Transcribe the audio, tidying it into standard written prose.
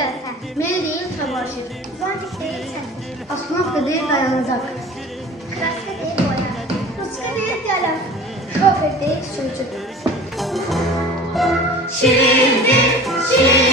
göyərtə. Mel deyil tabaşır. Zondik deyil sənin. Astronavt da deyil dayanacaq. Kraska deyil boyan. Ruska deyil yalan. Şofer deyil sürücü. Şirin, şirin.